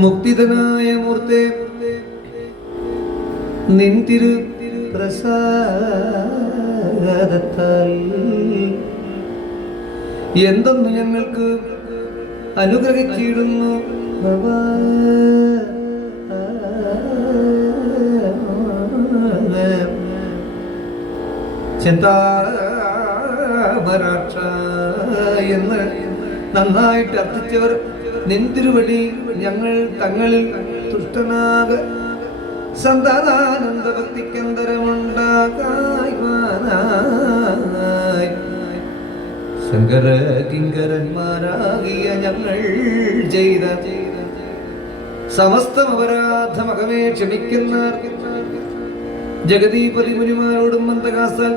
മുക്തിതനായ മൂർത്തെ നിൻ തിരു പ്രസാദത്താൽ എന്തൊന്നു ഞങ്ങൾക്ക് അനുഗ്രഹിച്ചിടുന്നു ചിന്താമരാക്ഷ എന്ന് നന്നായിട്ട് അർത്ഥിച്ചവർ നിന്തിരുവടി ഞങ്ങൾ തങ്ങളിൽ തുഷ്ടനാക സന്താനന്ദ ഭക്തിക്കന്തരമുണ്ടാകായി ശങ്കര കിങ്കരന്മാരാകിയ ഞങ്ങൾ ചെയ്ത സമസ്ത അപരാധമകമേ ക്ഷമിക്കുന്ന ജഗദീപതി മുനിമാരോടും മന്ദകാസൽ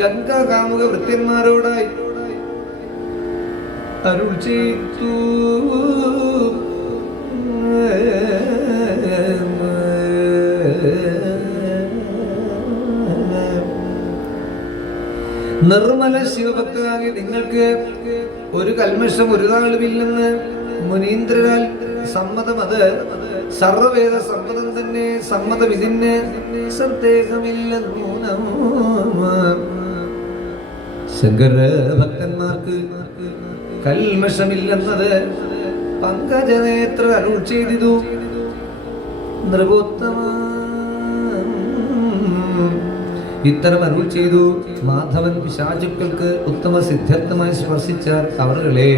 ഗംഗാ കാമുക വൃത്യന്മാരോടായി അരുൾ ചെയ്തു. നിർമ്മല ശിവഭക്തരാകി നിങ്ങൾക്ക് ഒരു കൽമഷം ഒരു നാളുമില്ലെന്ന് മുനീന്ദ്രരാൽ സമ്മതം. അത് സർവവേദ സമ്മതം തന്നെ. സമ്മതം ഇതിന് സന്ദേഹമില്ലെന്നു. ശങ്കര ഭക്തന്മാർക്ക് കൽമഷമില്ലെന്നത് പങ്കജനേത്ര അരുൾ ചെയ്തിതു. നൃപോത്തമ ഇത്തരം അരുൾ ചെയ്തു. മാധവൻ പിശാചുക്കൾക്ക് ഉത്തമ സിദ്ധാർത്ഥമായി സ്പർശിച്ചാൽ അവരുടെ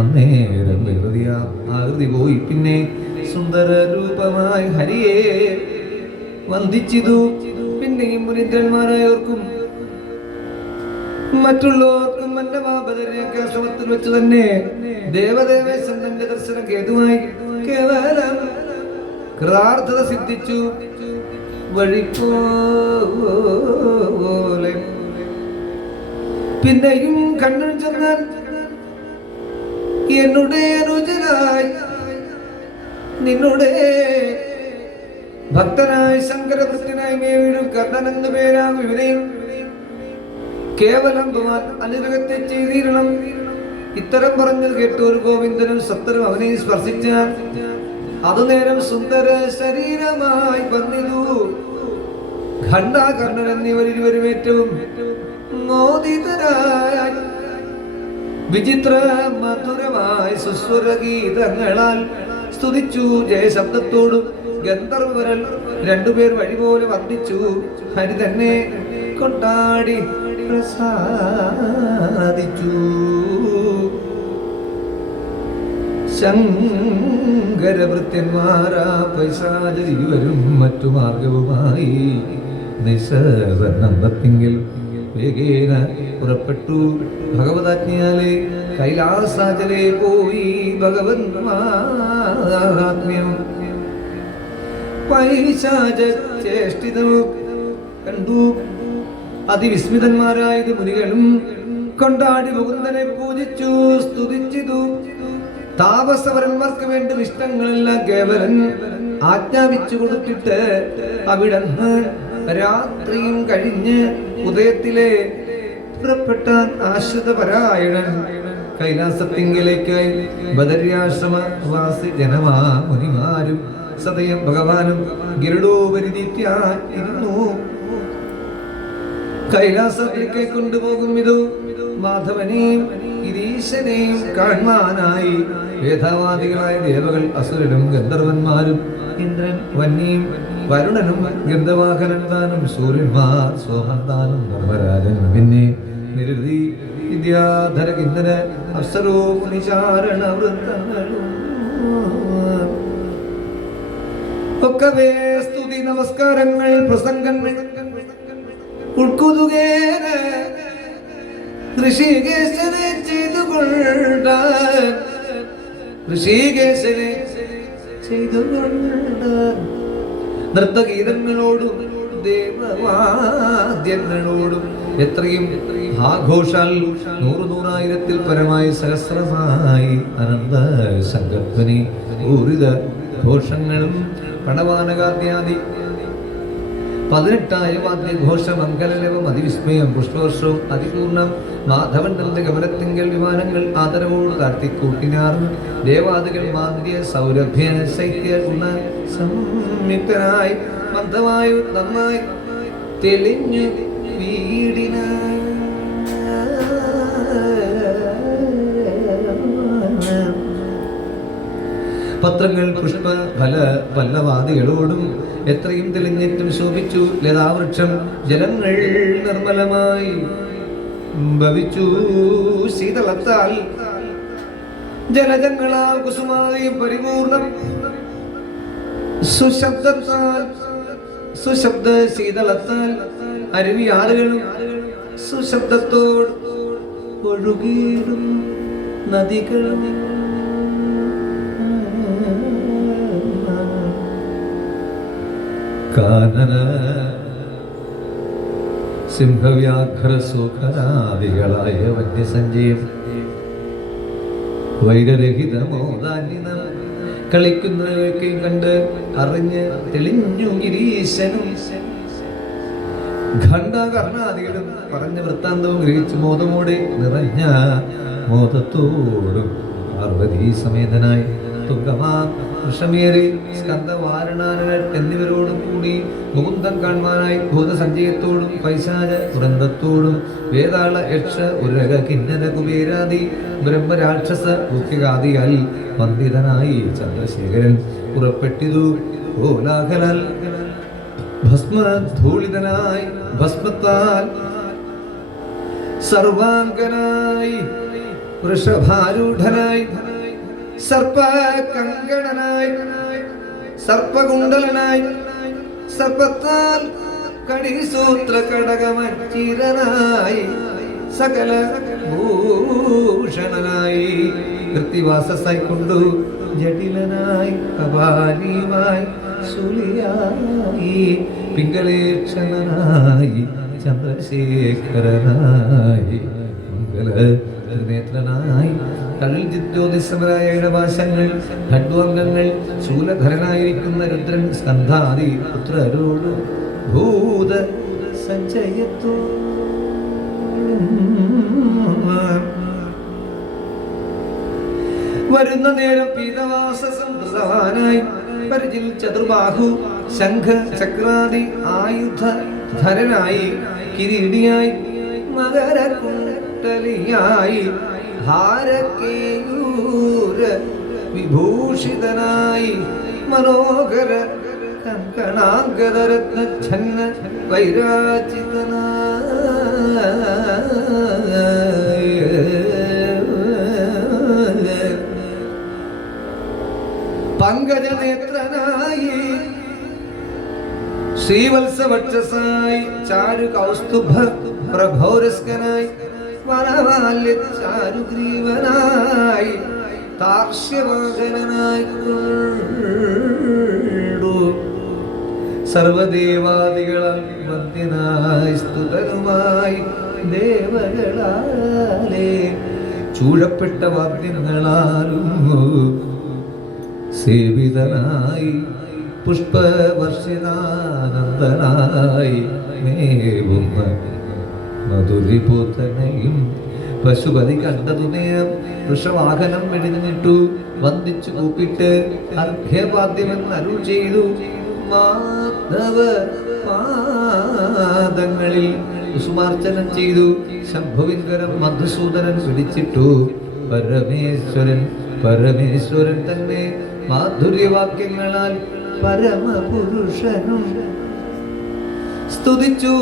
അന്നേരം ആകൃതി പോയി. പിന്നെ സുന്ദര രൂപമായി ഹരിയെ വന്ദിച്ചിതു. പിന്നെയും മുനീന്ദ്രന്മാരായവർക്കും മറ്റുള്ളവർക്കും ആശ്രമത്തിൽ വെച്ച് തന്നെ ദേവദേവേശൻ തന്റെ ദർശനം കേതുവായി കേവലം കൃതാർത്ഥത സിദ്ധിച്ചു. വഴിപ്പോലെ പിന്നെയും കണ്ണൻ ചെന്നാൽ എന്നുടെ അനുജനായി നിന്നുടെ ഭക്തനായി ശങ്കരഭൃത്യനായി മേവിടും കർണൻ എന്നു പേരാകും. ഇവനെയും കേവലം അനുഗ്രഹത്തെ ചെയ്തിരണം. ഇത്തരം പറഞ്ഞത് കേട്ടു ഒരു ഗോവിന്ദനും സത്തരും അവനെ സ്പർശിച്ചാൽ അതുനേരം സുന്ദര ശരീരമായി വന്നിതു. ഖണ്ഡാകർണൻ എന്നിവരിരുവരും ഏറ്റവും മോദിതരായി വിചിത്ര മധുരമായി സുസ്വരഗീതങ്ങളാൽ സ്തുതിച്ചു. ജയശബ്ദത്തോടും ഗന്ധർവരൽ രണ്ടുപേർ വഴിപോലെ വന്ദിച്ചു. ഹരി തന്നെ കൊണ്ടാടി പ്രസാദിച്ചു. ശങ്കരവൃത്യന്മാരാ പൈശാചരിവരും മറ്റു മാർഗവുമായി നിശാനന്ദത്തിങ്കിൽ വേഗേന പുറപ്പെട്ടു. ഭഗവതാജ്ഞയാലെ കൈലാസാചരെ പോയി ഭഗവൻ മഹാത്മ്യം പൈശാച ചേഷ്ടിതവും കണ്ടു. അതിവിസ്മിതന്മാരായത് മുനികളും കൊണ്ടാടി മുകുന്ദനെ പൂജിച്ചു സ്തുതിച്ചിതു. താപസവരന്മാർക്ക് വേണ്ട ഇഷ്ടങ്ങളെല്ലാം കേവലൻ ആജ്ഞാപിച്ചു കൊടുത്തിട്ട് അവിടന്ന് രാത്രിയും കഴിഞ്ഞ് ഉദയത്തിലെ പുറപ്പെട്ടാൻ ആശ്രിതപരായണൻ കൈലാസത്തിങ്കിലേക്കായി. ബദര്യാശ്രമവാസി ജനമാ മുനിമാരും സദയം ഭഗവാനും ഗരുഡോപരിതിത്യായിരുന്നു. കൈലാസത്തിലേക്ക് കൊണ്ടുപോകും ഇതു മാധവനെയും ഗിരീശനെയും കാണാനായി വേദാവാദികളായ ദേവകൾ അസുരനും ഗന്ധർവന്മാരും ഇന്ദ്രൻ വന്യയും വരുണനും ഗന്ധവാഹനൻ താനും സൂര്യന്മാർ സോമന്താനും ധർമ്മരാജൻ പിന്നെ നിരുതി വിദ്യാധര കിന്നര അപ്സരോ മുനിചാരണ വൃത്തങ്ങളും ഒക്കവേ സ്തുതി നമസ്കാരങ്ങൾ പ്രസംഗങ്ങൾ ഉൾക്കുതുകേന ഋഷികേശനെ ചെയ്തുകൊണ്ട ഋഷികേശനെ ചെയ്തുകൊണ്ട നൃത്തഗീതങ്ങളോടും ദേവവാദ്യങ്ങളോടും എത്രയും ആഘോഷാൽ നൂറായിരത്തിൽ പരമായി സഹസ്രമായി അനന്ത സംഗത്വനി ഊരിത ഘോഷങ്ങളും പണവാനകാദ്യാദി 18 വാദ്യഘോഷ മംഗലലവം അതിവിസ്മയം പുഷ്പവർഷവും അതിപൂർണം മാധവൻ തന്റെ ഗമനത്തിങ്കൽ വിമാനങ്ങൾ ആദരവോട് താഴ്ത്തിക്കൂട്ടിനാർന്ന് ദേവാദികൾ മാന്ദ്യ സൗരഭ്യ ശൈത്യ ഗുണ സംയുക്തനായി മന്ദവായു നന്നായി തെളിഞ്ഞു വീടിന പത്രങ്ങൾ പുഷ്പ ഫല പല്ലവാദികളോടും എത്രയും തെളിഞ്ഞിട്ടും ശോഭിച്ചു. ലതാവൃക്ഷം ജലങ്ങൾ നിർമ്മലമായി ഭവിച്ചു. ശീതളത്താൽ ജലജങ്ങളാൽ കുസുമായും പരിപൂർണം. സുശബ്ദ ശീതളത്താൽ അരുവിയാറുകളും സുശബ്ദത്തോട് ഒഴുകിയിടും നദികളും. കാനന സിംഹവ്യാഘ്ര സുഖരാദികളായ വന്യസഞ്ജയം വൈരരഹിതമോദാന്യന കളിക്കുന്നവയൊക്കെയും കണ്ട് അറിഞ്ഞ് തെളിഞ്ഞു ഗിരീശനും ഖണ്ഡകർണാദികളും പറഞ്ഞ വൃത്താന്തവും ഗ്രഹിച്ച് മോദമോടെ നിറഞ്ഞ മോദത്തോടും പാർവതീ സമേതനായി തുങ്കമാ വൃഷമേറി സ്കന്ധവാരണാനകൾ എന്നിവരോടും കൂടി മുകുന്ദം കാണുവാനായി ഭൂതസഞ്ചയത്തോടും പൈശാച വൃന്ദത്തോടും വേതാള യക്ഷ ഉരക കിന്നര കുബേരാദി ബ്രഹ്മരാക്ഷസ മുഖ്യകാദിയാൽ വന്ദിതനായി ചന്ദ്രശേഖരൻ പുറപ്പെട്ടിതു. കോലാഹലാൽ ഭസ്മധൂളിതനായി ഭസ്മത്താൽ സർവാംഗനായി വൃഷഭാരൂഢനായി സർപ്പകങ്കണനായി സർപ്പകുണ്ടലനായി സർപ്പത്താൽ കടിസൂത്ര കടകമച്ചിരനായി സകല ഭൂഷണനായി കൃത്തിവാസസായി കൊണ്ടു ജടിലനായി കപാലിയുമായി സുലിയായി പിംഗലേക്ഷണനായി ചന്ദ്രശേഖരനായി മംഗല നേത്രനായി കടൽ ജ്യോതിസമരായ ഇടവാശങ്ങൾ ഖഡ്വാംഗങ്ങൾ ശൂലധരനായിരിക്കുന്ന രുദ്രൻ സ്കന്ധാദി പുത്രരോട് ഭൂത സഞ്ചയത്തോടും വരുന്ന നേരം പീതവാസസംധവാനായി പരിചിൽ ചതുർബാഹു ശംഖ ചക്രാദി ആയുധ ധരനായി കിരീടിയായി മകരകുണ്ടലിയായി ഹാരകേയൂര വിഭൂഷിതനായി മനോഹര കങ്കണാംഗരത്നച്ഛന്ന വൈരാജിതനായി പങ്കജനേത്രനായി ശ്രീവത്സവക്ഷസായി ചാരു കൗസ്തുഭ പ്രഭോരസ്കനായി വനമാല്യ ചാരുഗ്രീവനായി താർശ്യവാഹനനായി സർവദേവാദികളാൽ വന്ദ്യനായി സ്തുതനുമായി ദേവകളാലേ ചൂഴപ്പെട്ട വാദ്യങ്ങളാലും സേവിതനായി പുഷ്പവർഷിതാനന്ദനായി മേവുന്ന മധുരിപൂത്തനെയും പശുപതി കണ്ടതു നേരം വൃഷവാഹനം വെടിഞ്ഞിട്ടു വന്ദിച്ചു കൂപ്പിട്ട് അർഘ്യപാദ്യമെന്ന് അരുൾ ചെയ്തു. മാധവ പാദങ്ങളിൽ കുസുമാർച്ചനം ചെയ്തു. ശംഭുവിൻകരം മധുസൂദനൻ പിടിച്ചിട്ടു. പരമേശ്വരൻ തന്നെ മാധുര്യവാക്യങ്ങളാൽ പരമപുരുഷനും സ്തുതിച്ചു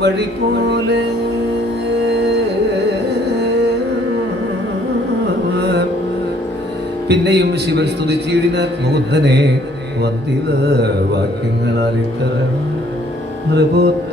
വഴി പോലെ. പിന്നെയും ശിവൻ സ്തുതിച്ചിടിനാൻ മൂർധനെ വന്ദിത വാക്യങ്ങളാൽ ഇത്തരം നൃപോത്ത